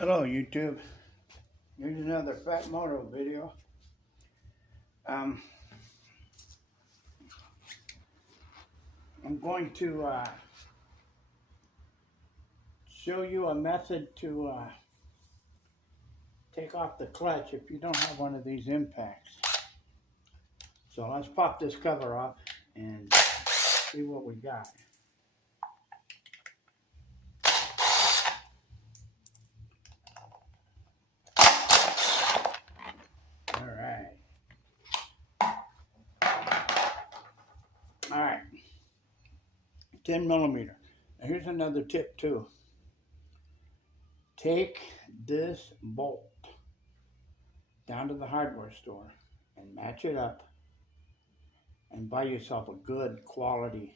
Hello YouTube, here's another Phatmoto video. I'm going to show you a method to take off the clutch if you don't have one of these impacts. So let's pop this cover off and see what we got. All right, 10 millimeter. Now here's another tip too. Take this bolt down to the hardware store and match it up and buy yourself a good quality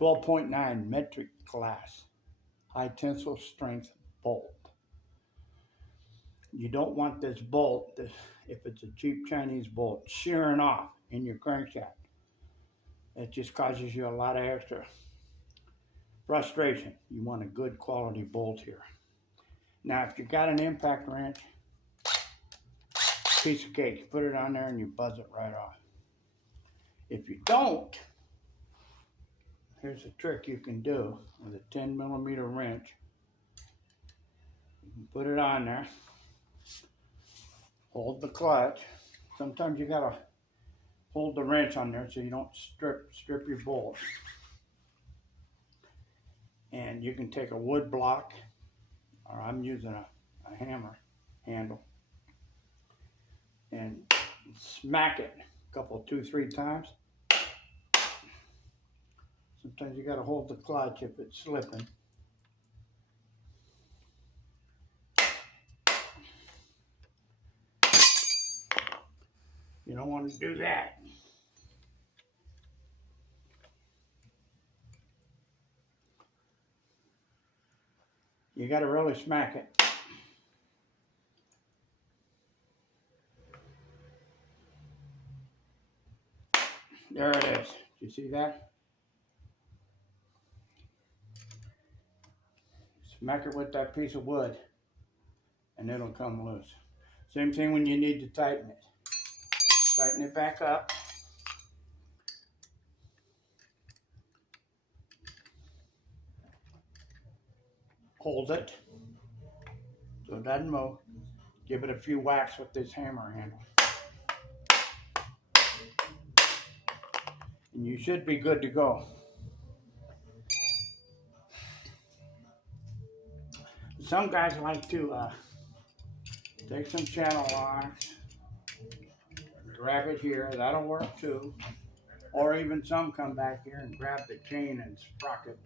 12.9 metric class high tensile strength bolt. You don't want this bolt, if it's a cheap Chinese bolt, shearing off in your crankshaft. It just causes you a lot of extra frustration. You want a good quality bolt here. Now if you got an impact wrench, piece of cake, you put it on there and you buzz it right off. If you don't, here's a trick you can do with a 10 millimeter wrench. You can put it on there, hold the clutch. Sometimes you gotta hold the wrench on there so you don't strip your bolt. And you can take a wood block, or I'm using a hammer handle, and smack it a couple, 2-3 times. Sometimes you got to hold the clutch if it's slipping. You don't want to do that. You got to really smack it. There it is. Do you see that? Smack it with that piece of wood and it'll come loose. Same thing when you need to tighten it. Tighten it back up. Hold it so it doesn't move. Give it a few whacks with this hammer handle. And you should be good to go. Some guys like to take some channel locks, grab it here, that'll work too. Or even some come back here and grab the chain and sprocket.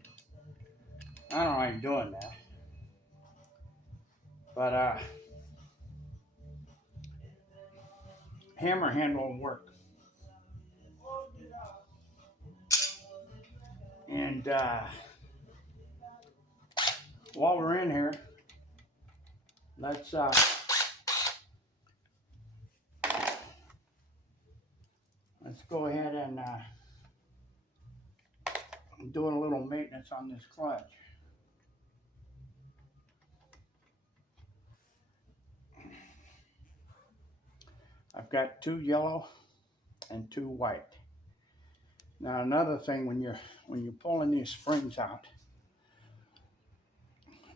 I don't like doing that. But hammer handle will work. And while we're in here, let's go ahead and do a little maintenance on this clutch. I've got 2 yellow and 2 white. Now another thing, when you're pulling these springs out,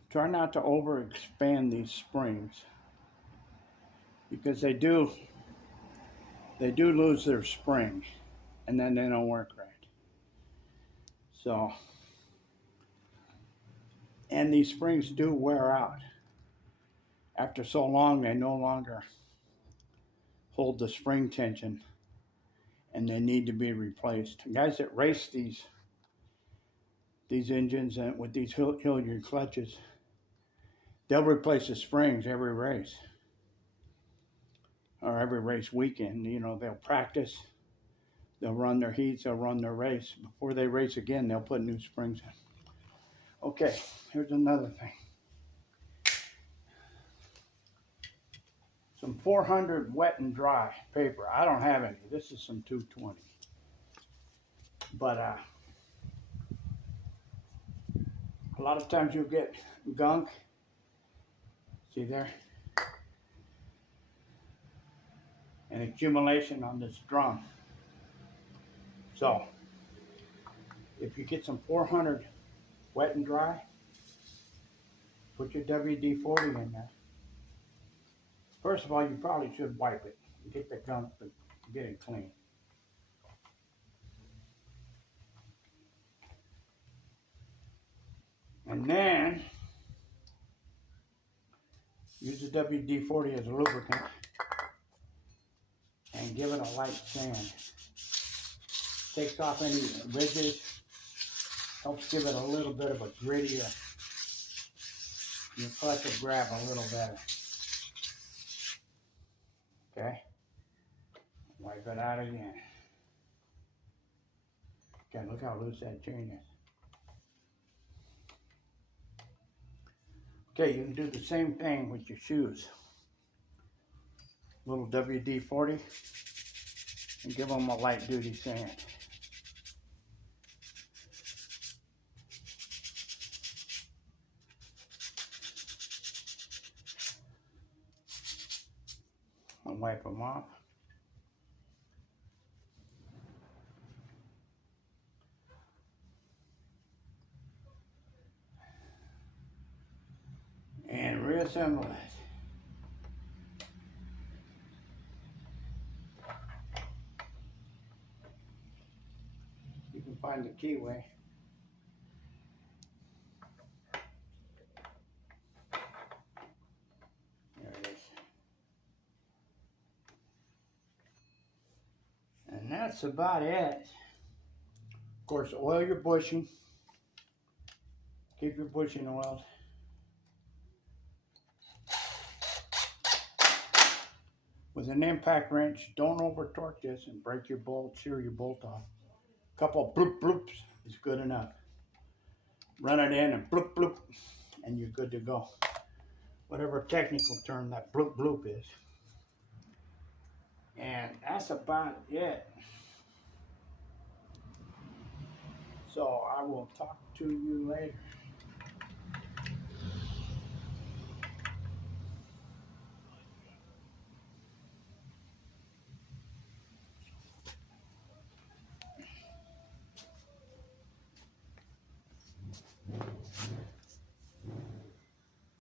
try not to overexpand these springs, because they do lose their spring and then they don't work right. So, and these springs do wear out. After so long, they no longer hold the spring tension and they need to be replaced. Guys that race these engines and with these Hilliard clutches, they'll replace the springs every race or every race weekend. You know, they'll practice, they'll run their heats, they'll run their race. Before they race again, they'll put new springs in. Okay, here's another thing. Some 400 wet and dry paper. I don't have any. This is some 220. But a lot of times you'll get gunk See there? An accumulation on this drum. So, if you get some 400 wet and dry, put your WD-40 in there. First of all, you probably should wipe it and get the gunk, get it clean. And then, use the WD-40 as a lubricant and give it a light sand. Takes off any ridges, helps give it a little bit of a grittier. Your clutch will grab a little better. Okay? Wipe it out again. Okay, look how loose that chain is. Okay, you can do the same thing with your shoes. Little WD-40 and give them a light duty sand. And wipe them off. And reassemble it. You can find the keyway. There it is. And that's about it. Of course, oil your bushing. Keep your bushing oiled. With an impact wrench, don't over torque this and break your bolt, shear your bolt off. A couple bloop bloops is good enough. Run it in and bloop bloop, and you're good to go. Whatever technical term that bloop bloop is. And that's about it. So I will talk to you later.